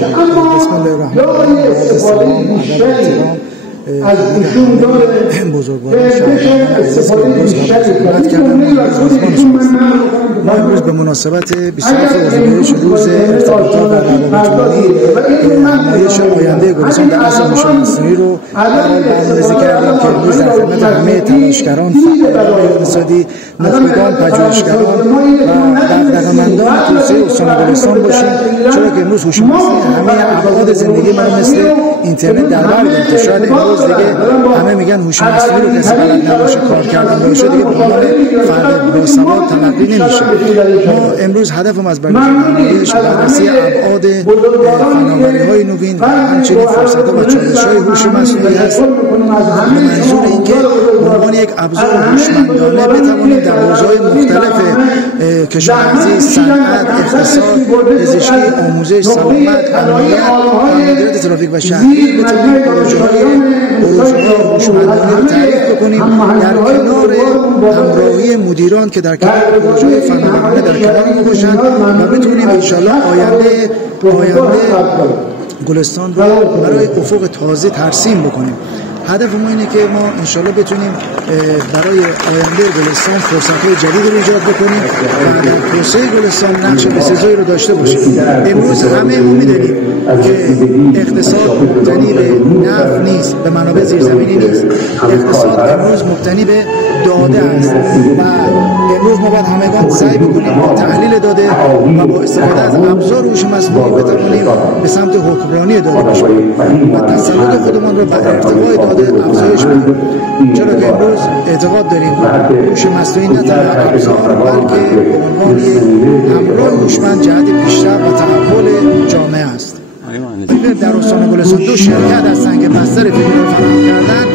بسم الله الرحمن الرحیم. از ایشون داره بزرگواران ما امروز به مناسبت 27 اردیبهشت روز ارتباطات و روابط‌عمومی نمایش آینده گلستان در عصر هوش مصنوعی رو برنامه‌ریزی کردیم که امروز در خدمت همه تلاشگران، فعالان اقتصادی، نخبگان، پژوهشگران و دغدغه‌مندان توسعه استان گلستان باشیم، چرا که امروز هوش مصنوعی همه ابعاد زندگی ما مثل اینترنت در بر گرفته. شاید امروز دیگه همه میگن هوش مصنوعی رو کسی بلد نباشه، کار کردن باشه دیگه به عنوان فرد باسواد تلقی نمیشه. ما امروز هدفم از برنامه‌ریزی بررسی ابعاد فناوری‌های نوین و همچنین فرصت‌ها و چالش‌های هوش مصنوعی هست، به منظور اینکه به عنوان یک ابزار هوشمندانه بتوانیم در حوزه‌های مختلف کشاورزی، صنعت، اقتصاد، پزشکی، آموزش، سلامت، امنیت، مدیریت ترافیک و شهری بتوانیم پروژه‌های هوشمندانه رو تعریف بکنیم در کنار همراهی مدیران که در کنار پروژه‌های فناوری در کنار باشند و بتونیم انشالله آینده گلستان رو برای افق تازه ترسیم بکنیم. هدف ما اینه که ما انشالله بتونیم برای آینده گلستان فرصت‌های جدیدی رو ایجاد بکنیم و در توسعه گلستان نقش بسزایی رو داشته باشیم. امروز همه ما می‌دونیم که اقتصاد مبتنی به نفت نیست، به منابع زیرزمینی نیست. اقتصاد امروز مبتنی به داده است و امروز ما باید همگان سعی بکنیم با تحلیل داده و با استفاده از ابزار هوش مصنوعی بتوانیم به سمت حکمرانی داده باشیم و تسلط خودمان رو بر ارتقای داده افزایش بدیم، چرا که امروز اعتقاد داریم هوش مصنوعی نه تنها ابزار بلکه به عنوان یک همراه هوشمند جهت پیشرفت و تحول جامعه است. در استان گلستان 2 شرکت هستند که بستر تکنولوژی فراهم کردن